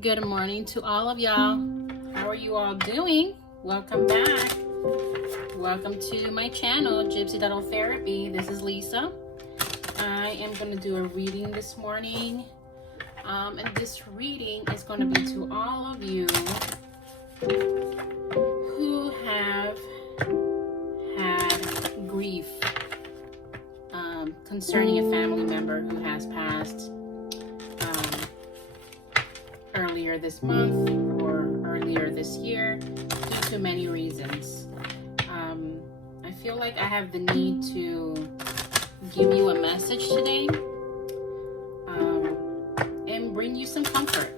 Good morning to all of y'all. How are you all doing? Welcome back. Welcome to my channel, Gypsy Dental Therapy. This is Lisa. I am going to do a reading this morning. And this reading is going to be to all of you who have had grief concerning a family member who has passed earlier this month or earlier this year due to many reasons. I feel like I have the need to give you a message today and bring you some comfort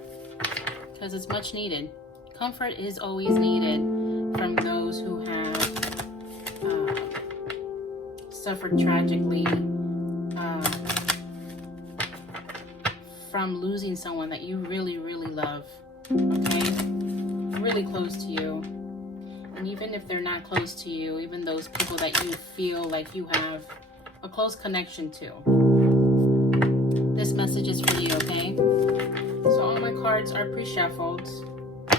because it's much needed. Comfort is always needed from those who have suffered tragically from losing someone that you really, really love, okay? Really close to you. And even if they're not close to you, even those people that you feel like you have a close connection to, this message is for you, okay? So all my cards are pre-shuffled.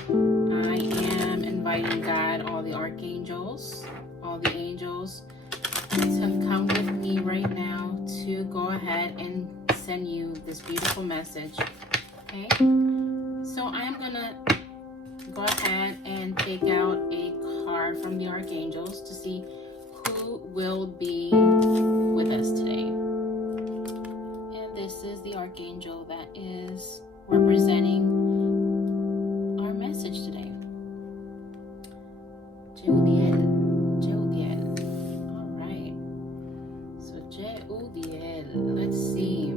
I am inviting God, all the archangels, all the angels, to come with me right now to go ahead and send you this beautiful message. Okay, so I'm gonna go ahead and take out a card from the archangels to see who will be with us today. And this is the archangel that is representing our message today. Jeudiel. All right. So Jeudiel. Let's see.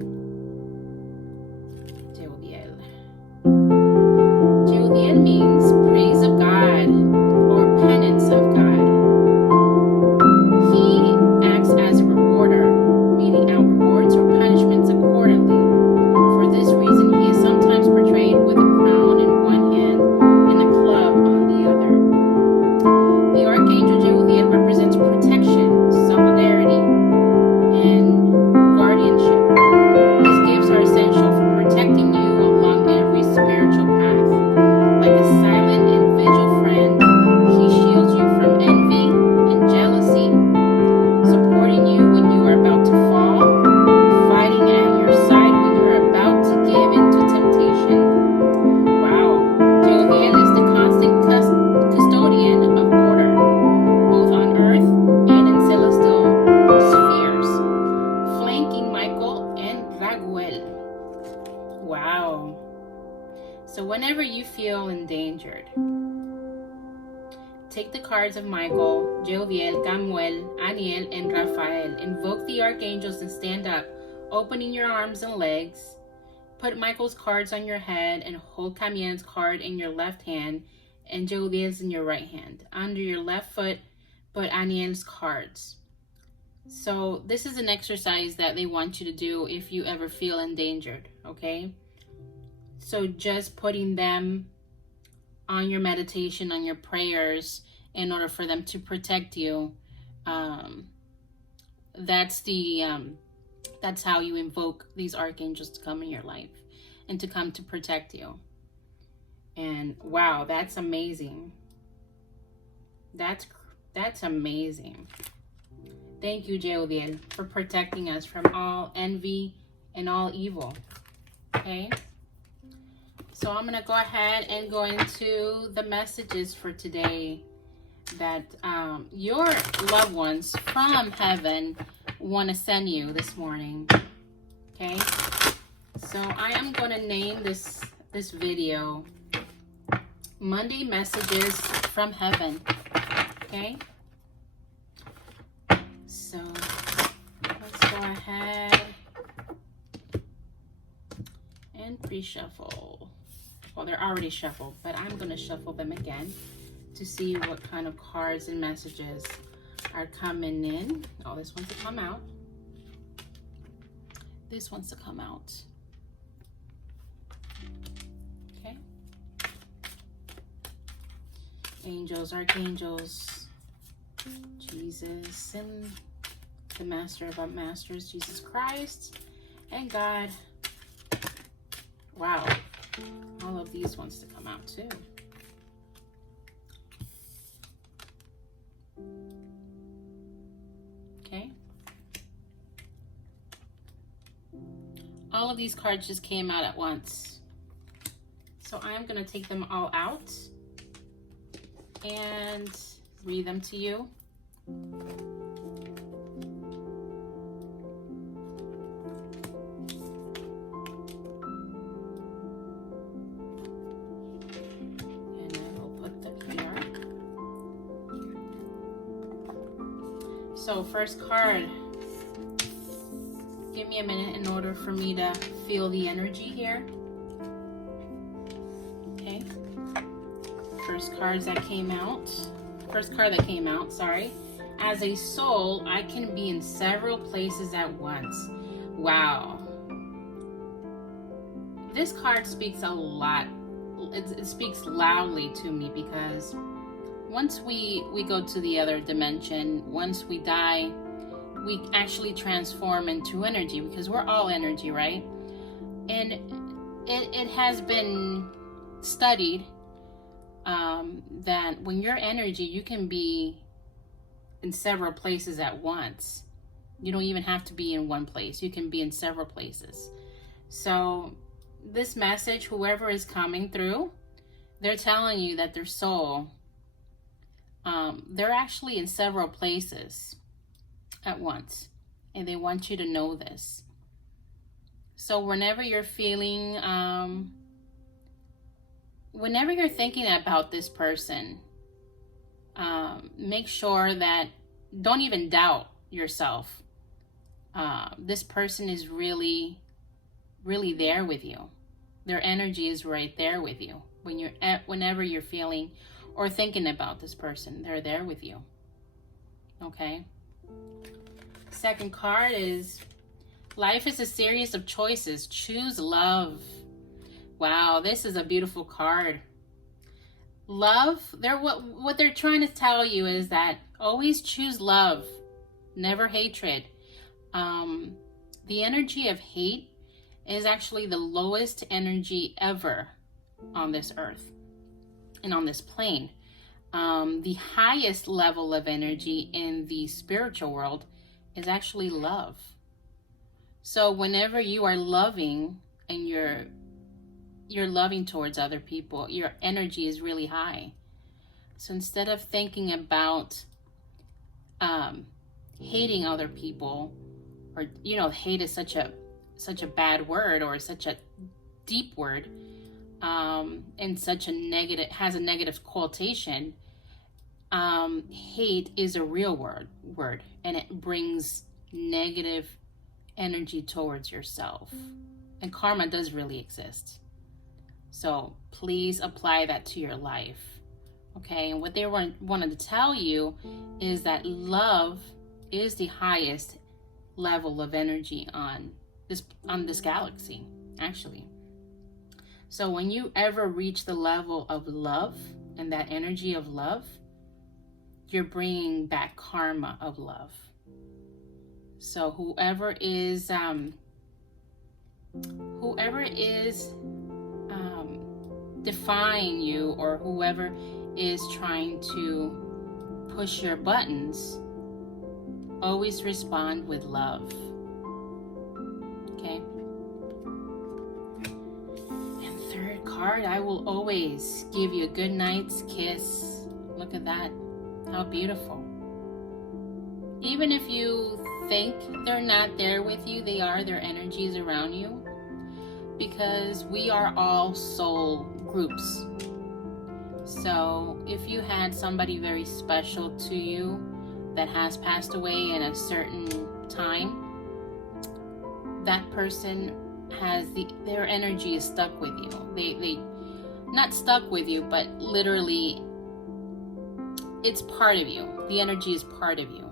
Jeudiel means praise of God or penance of God. He acts as a rewarder, meaning out rewards or punishments accordingly. For this reason, he is sometimes portrayed with a crown in one hand and a club on the other. The Archangel Jeudiel represents protection, solidarity, and guardianship. His gifts are essential for protecting you along every spiritual path. Like a silent and vigil friend, he shields you from envy and jealousy, supporting you when you are about to fall, fighting at your side when you're about to give into temptation. Wow, Jeudiel is the constant custodian of order, both on earth and in celestial spheres, flanking Michael and Raguel. Wow. So whenever you feel endangered, take the cards of Michael, Jeudiel, Camuel, Aniel, and Raphael. Invoke the archangels and stand up, opening your arms and legs. Put Michael's cards on your head and hold Camuel's card in your left hand and Jeudiel's in your right hand. Under your left foot, put Aniel's cards. So this is an exercise that they want you to do if you ever feel endangered, okay? So just putting them on your meditation, on your prayers, in order for them to protect you. That's how you invoke these archangels to come in your life and to come to protect you. And wow, that's amazing. That's amazing. Thank you, Jeudiel, for protecting us from all envy and all evil. Okay? So I'm going to go ahead and go into the messages for today that your loved ones from heaven want to send you this morning. Okay? So I am going to name this video Monday Messages from Heaven. Okay? So let's go ahead and pre-shuffle. Well, they're already shuffled, but I'm going to shuffle them again to see what kind of cards and messages are coming in. Oh, this one's to come out. This one's to come out. Okay. Angels, archangels, Jesus, and the master of our masters, Jesus Christ, and God. Wow. All of the these ones to come out too. Okay. All of these cards just came out at once. So I'm going to take them all out and read them to you. And I will put them here. So first card. Give me a minute in order for me to feel the energy here. Okay. First card that came out, sorry. As a soul, I can be in several places at once. Wow. This card speaks a lot. It speaks loudly to me, because once we go to the other dimension, once we die, we actually transform into energy, because we're all energy, right? And it has been studied that when you're energy, you can be in several places at once. You don't even have to be in one place. You can be in several places. So this message, whoever is coming through, they're telling you that their soul, they're actually in several places at once, and they want you to know this. So whenever you're feeling, whenever you're thinking about this person, make sure that, don't even doubt yourself. This person is really, really there with you. Their energy is right there with you. Whenever you're feeling or thinking about this person, they're there with you. Okay. Second card is, life is a series of choices. Choose love. Wow, this is a beautiful card. Love, what they're trying to tell you is that always choose love, never hatred. The energy of hate is actually the lowest energy ever on this earth and on this plane. The highest level of energy in the spiritual world is actually love. So whenever you are loving and you're loving towards other people, your energy is really high. So instead of thinking about hating other people, or hate is such a bad word, or such a deep word, and such a negative, has a negative connotation. Hate is a real word, and it brings negative energy towards yourself. And karma does really exist. So please apply that to your life. Okay, and what they wanted to tell you is that love is the highest level of energy on this galaxy, actually. So when you ever reach the level of love and that energy of love, you're bringing back karma of love. So whoever is defying you, or whoever is trying to push your buttons, always respond with love. Okay? And third card, I will always give you a good night's kiss. Look at that. How beautiful. Even if you think they're not there with you, they are. Their energy is around you. Because we are all soul groups. So if you had somebody very special to you that has passed away in a certain time, that person has their energy is stuck with you. They not stuck with you, but literally it's part of you. The energy is part of you.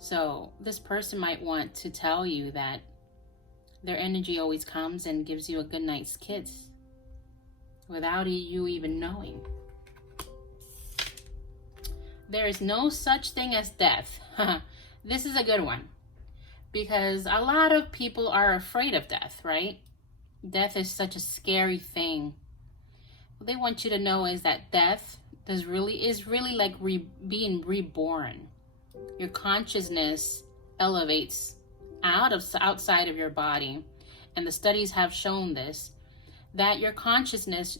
So this person might want to tell you that their energy always comes and gives you a good night's kiss without you even knowing. There is no such thing as death. This is a good one, because a lot of people are afraid of death, right? Death is such a scary thing. what they want you to know is that death is really like being reborn. Your consciousness elevates outside of your body, and the studies have shown this, that your consciousness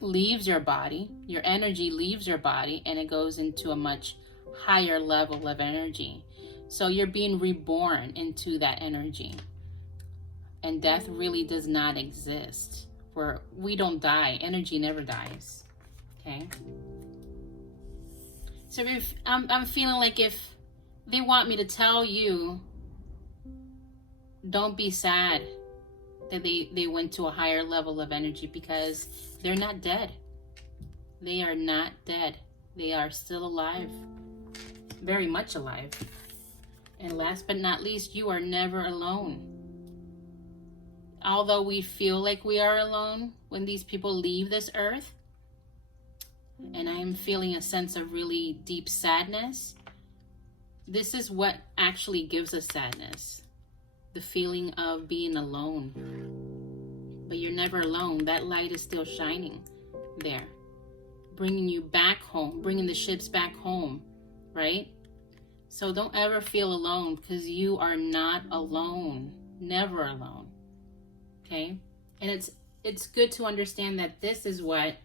leaves your body, your energy leaves your body, and it goes into a much higher level of energy. So you're being reborn into that energy. And death really does not exist. We don't die. Energy never dies. Okay? So if I'm feeling like if they want me to tell you, don't be sad that they went to a higher level of energy, because they're not dead. They are not dead. They are still alive. Very much alive. And last but not least, you are never alone. Although we feel like we are alone when these people leave this earth, and I am feeling a sense of really deep sadness, this is what actually gives us sadness. The feeling of being alone. But you're never alone. That light is still shining there, bringing you back home, bringing the ships back home, right? So don't ever feel alone, because you are not alone. Never alone. Okay? And it's good to understand that this is what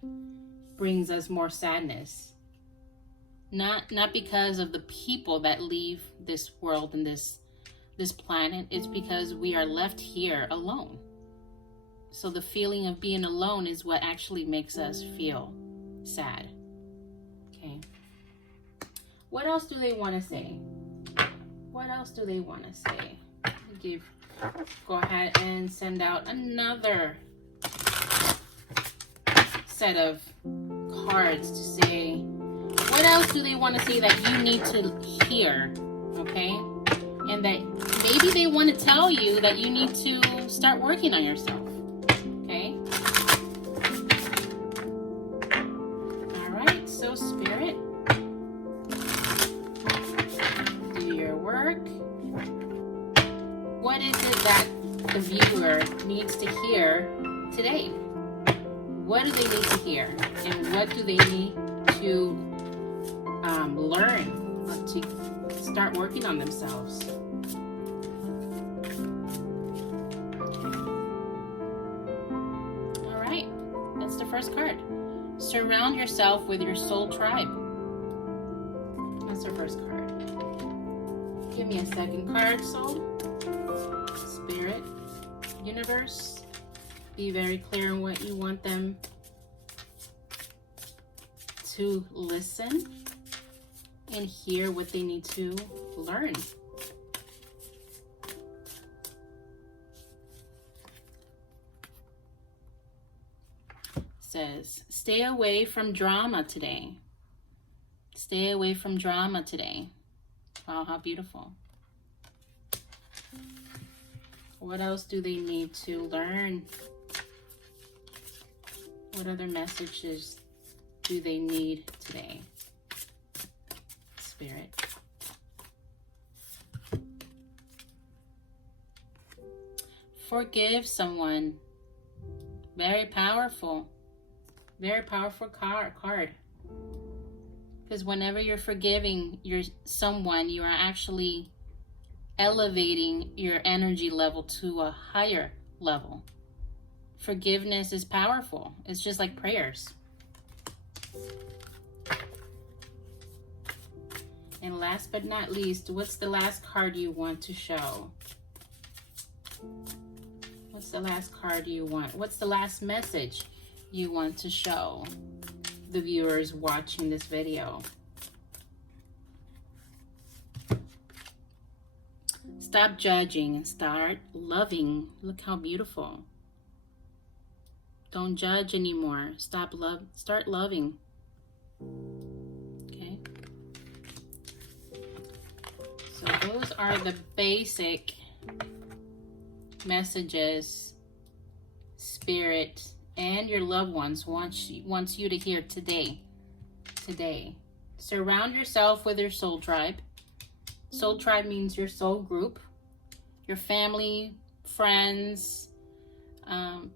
brings us more sadness. Not because of the people that leave this world and this planet. It's because we are left here alone. So the feeling of being alone is what actually makes us feel sad. Okay. What else do they want to say? What else do they want to say? Go ahead and send out another set of cards to say, what else do they want to say that you need to hear? Okay? And that maybe they want to tell you that you need to start working on yourself. Okay? Alright, so Spirit, do your work. What is it that the viewer needs to hear today? What do they need to hear? And what do they need to learn or to start working on themselves? All right, that's the first card. Surround yourself with your soul tribe. That's the first card. Give me a second card, soul. Spirit, universe, be very clear on what you want them to listen and hear, what they need to learn. Says, stay away from drama today. Stay away from drama today. Wow, how beautiful. What else do they need to learn? What other messages do they need today? Spirit. Forgive someone. Very powerful. Very powerful card. Because whenever you're forgiving someone, you are actually elevating your energy level to a higher level. Forgiveness is powerful. It's just like prayers. And last but not least, what's the last card you want to show? What's the last card you want? What's the last message you want to show the viewers watching this video? Stop judging and start loving. Look how beautiful. Don't judge anymore. Start loving. Okay. So those are the basic messages Spirit and your loved ones wants you to hear today. Surround yourself with your soul tribe. Soul tribe means your soul group, your family, friends,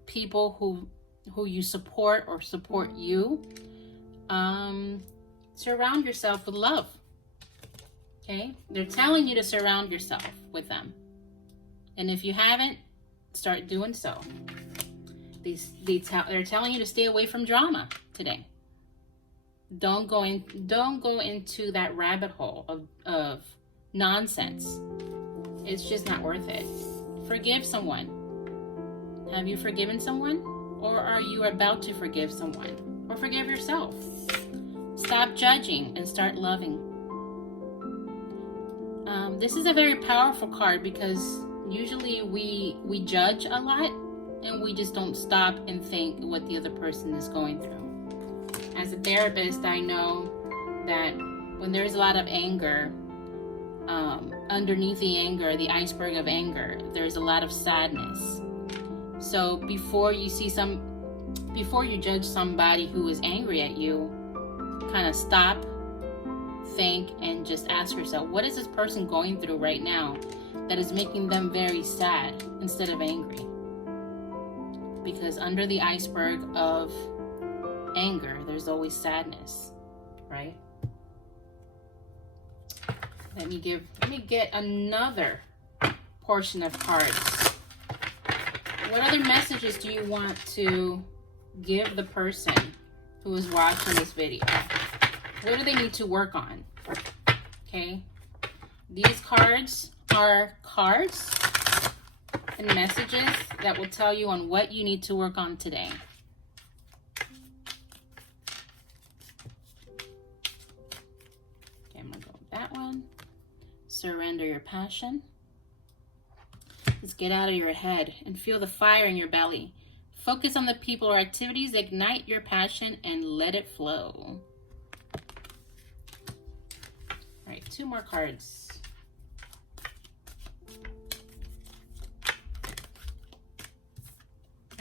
people who who you support or support you. Surround yourself with love. Okay? They're telling you to surround yourself with them. And if you haven't, start doing so. They're telling you to stay away from drama today. Don't go into that rabbit hole of nonsense. It's just not worth it. Forgive someone. Have you forgiven someone? Or are you about to forgive someone? Or forgive yourself? Stop judging and start loving. This is a very powerful card because usually we judge a lot and we just don't stop and think what the other person is going through. As a therapist, I know that when there's a lot of anger, underneath the anger, the iceberg of anger, there's a lot of sadness. So before you judge somebody who is angry at you, kind of stop, think, and just ask yourself, what is this person going through right now that is making them very sad instead of angry? Because under the iceberg of anger, there's always sadness, right? Let me get another portion of cards. What other messages do you want to give the person who is watching this video? What do they need to work on? Okay. These cards are cards and messages that will tell you on what you need to work on today. Okay, I'm gonna go with that one. Surrender your passion. Let's get out of your head and feel the fire in your belly. Focus on the people or activities, ignite your passion, and let it flow. All right, 2 more cards.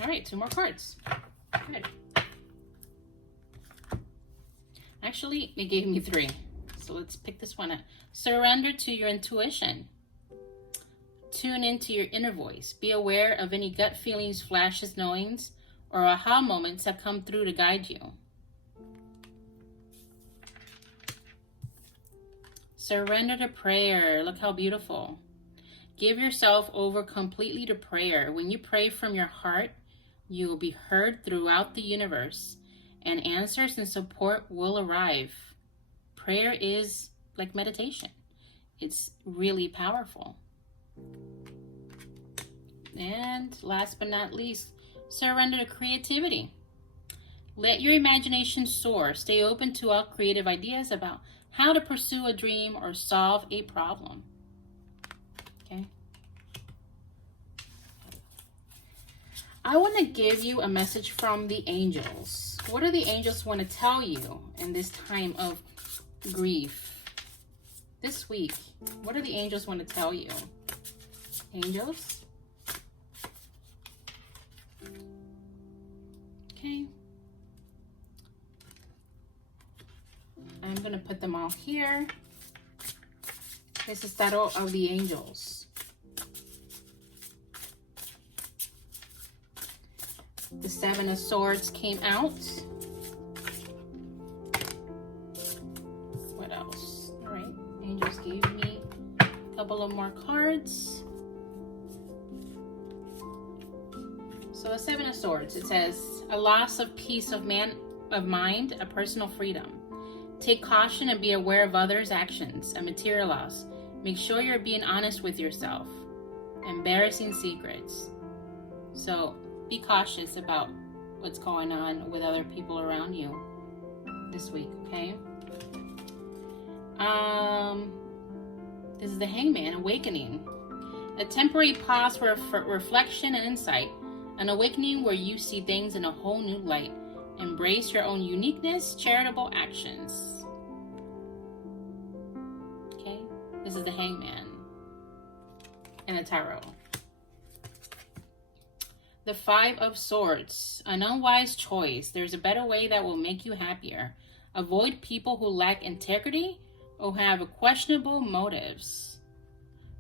All right, 2 more cards. Good. Actually, it gave me 3. So let's pick this one up. Surrender to your intuition. Tune into your inner voice. Be aware of any gut feelings, flashes, knowings, or aha moments that come through to guide you. Surrender to prayer. Look how beautiful. Give yourself over completely to prayer. When you pray from your heart, you will be heard throughout the universe, and answers and support will arrive. Prayer is like meditation. It's really powerful. And last but not least, surrender to creativity. Let your imagination soar. Stay open to all creative ideas about how to pursue a dream or solve a problem. Okay. I want to give you a message from the angels. What do the angels want to tell you in this time of grief? This week, what do the angels want to tell you? Angels? Okay. I'm going to put them all here. This is Tarot of the Angels. The 7 of Swords came out. What else? All right. Angels gave me a couple of more cards. So the 7 of Swords, it says, a loss of peace of mind, a personal freedom. Take caution and be aware of others' actions, a material loss. Make sure you're being honest with yourself. Embarrassing secrets. So be cautious about what's going on with other people around you this week, okay? This is the Hangman, awakening. A temporary pause for reflection and insight. An awakening where you see things in a whole new light. Embrace your own uniqueness, charitable actions. Okay, this is the Hangman in the Tarot. The 5 of Swords, an unwise choice. There's a better way that will make you happier. Avoid people who lack integrity or have questionable motives.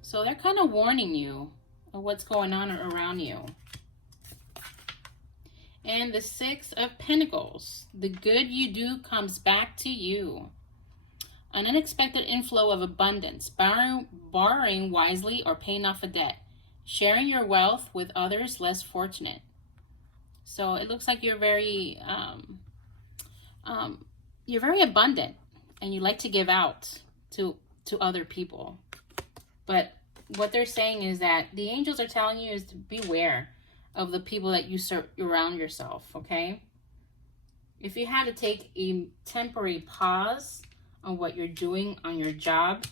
So they're kind of warning you of what's going on around you. And the Six of Pentacles. The good you do comes back to you. An unexpected inflow of abundance, borrowing wisely or paying off a debt, sharing your wealth with others less fortunate. So it looks like you're very abundant, and you like to give out to other people. But what they're saying is that the angels are telling you is to beware of the people that you surround yourself, okay? If you had to take a temporary pause on what you're doing on your job,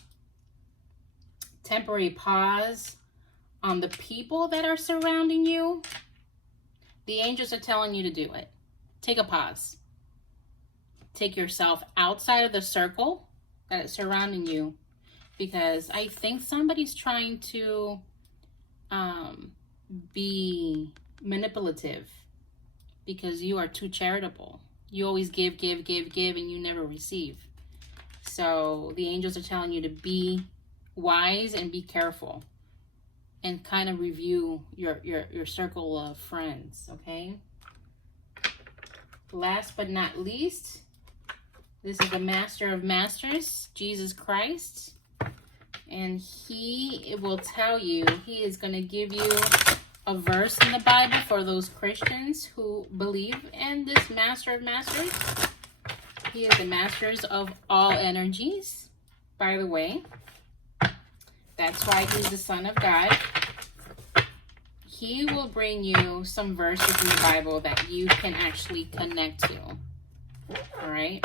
temporary pause on the people that are surrounding you, the angels are telling you to do it. Take a pause. Take yourself outside of the circle that is surrounding you, because I think somebody's trying to be manipulative because you are too charitable. You always give, and you never receive. So the angels are telling you to be wise and be careful, and kind of review your circle of friends, okay? Last but not least, this is the Master of Masters, Jesus Christ. And he will tell you, he is going to give you a verse in the Bible for those Christians who believe in this Master of Masters. He is the masters of all energies, by the way. That's why he's the Son of God. He will bring you some verses in the Bible that you can actually connect to. All right?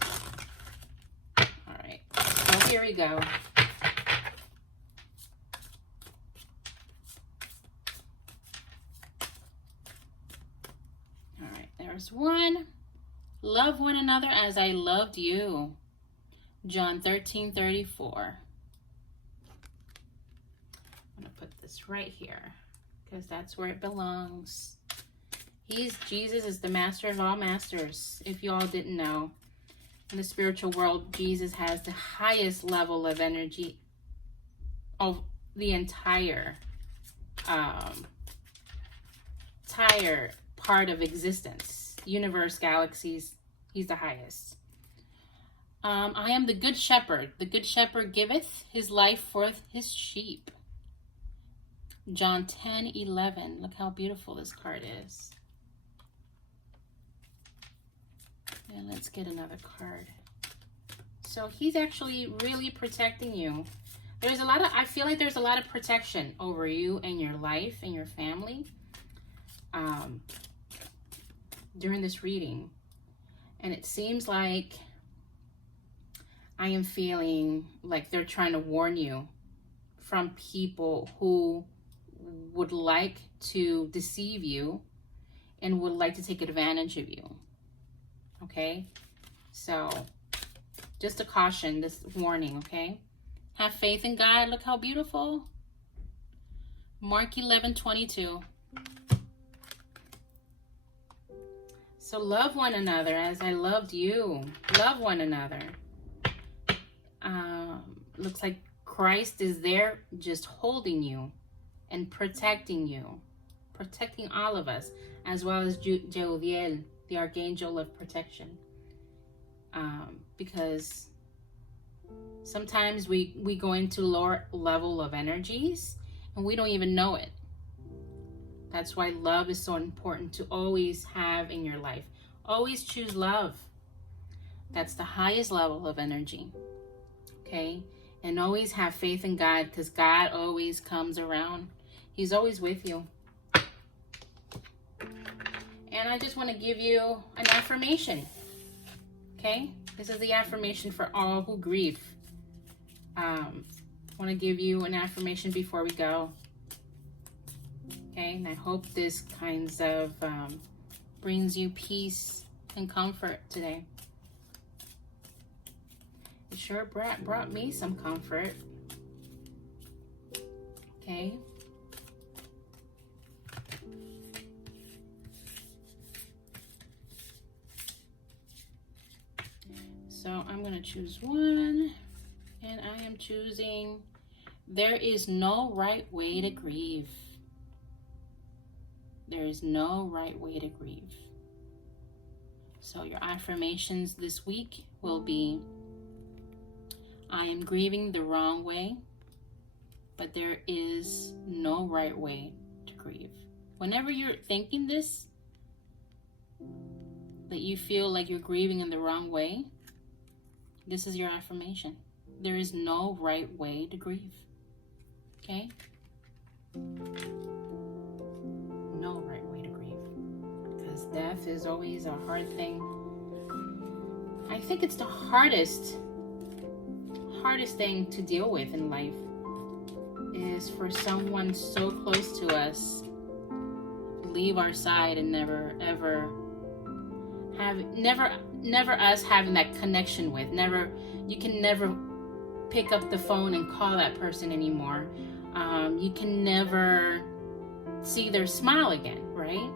All right. So here we go. All right. There's one. Love one another as I loved you. John 13:34. I'm going to put this right here, because that's where it belongs. Jesus is the master of all masters. If you all didn't know, in the spiritual world, Jesus has the highest level of energy of the entire part of existence. Universe, galaxies, he's the highest. I am the good shepherd. The good shepherd giveth his life for his sheep. John 10:11. Look how beautiful this card is. And let's get another card. So he's actually really protecting you. I feel like there's a lot of protection over you and your life and your family during this reading. And it seems like I am feeling like they're trying to warn you from people who would like to deceive you and would like to take advantage of you. Okay? So, just a caution, this warning, okay? Have faith in God. Look how beautiful. Mark 11:22. So love one another as I loved you. Love one another. Looks like Christ is there just holding you and protecting you. Protecting all of us, as well as Joviel, the archangel of protection. Because sometimes we go into lower level of energies and we don't even know it. That's why love is so important to always have in your life. Always choose love. That's the highest level of energy. Okay? And always have faith in God, because God always comes around. He's always with you. And I just want to give you an affirmation. Okay? This is the affirmation for all who grieve. I want to give you an affirmation before we go. Okay? And I hope this kinds of brings you peace and comfort today. It sure brought me some comfort. Okay? So I'm going to choose one, and I am choosing, there is no right way to grieve. There is no right way to grieve. So your affirmations this week will be, I am grieving the wrong way, but there is no right way to grieve. Whenever you're thinking this, that you feel like you're grieving in the wrong way, this is your affirmation. There is no right way to grieve. Okay? No right way to grieve. Because death is always a hard thing. I think it's the hardest thing to deal with in life, is for someone so close to us leave our side and never us having that connection with. You can never pick up the phone and call that person anymore. You can never see their smile again, right?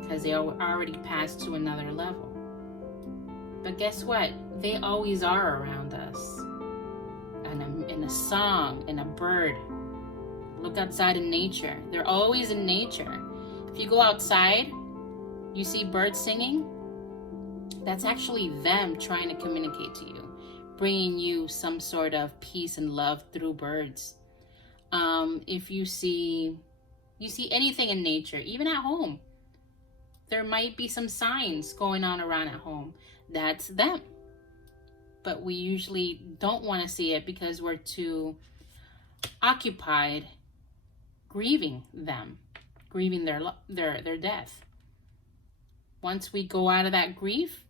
Because they already passed to another level. But guess what? They always are around us. In a song, in a bird. Look outside in nature. They're always in nature. If you go outside, you see birds singing, that's actually them trying to communicate to you, bringing you some sort of peace and love through birds. If you see anything in nature, even at home, there might be some signs going on around at home. That's them. But we usually don't want to see it because we're too occupied grieving them, grieving their death. Once we go out of that grief,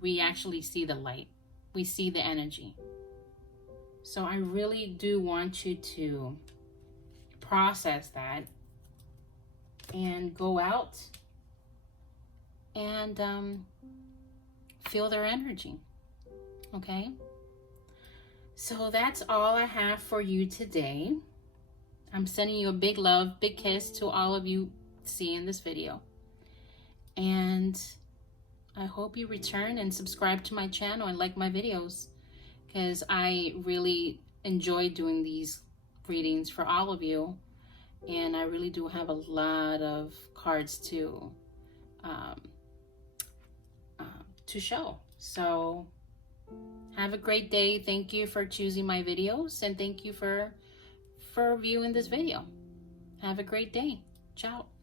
we actually see the light. We see the energy. So I really do want you to process that and go out and feel their energy. Okay? So that's all I have for you today. I'm sending you a big love, big kiss to all of you seeing this video. And I hope you return and subscribe to my channel and like my videos, because I really enjoy doing these readings for all of you. And I really do have a lot of cards to show. So have a great day. Thank you for choosing my videos, and thank you for viewing this video. Have a great day. Ciao.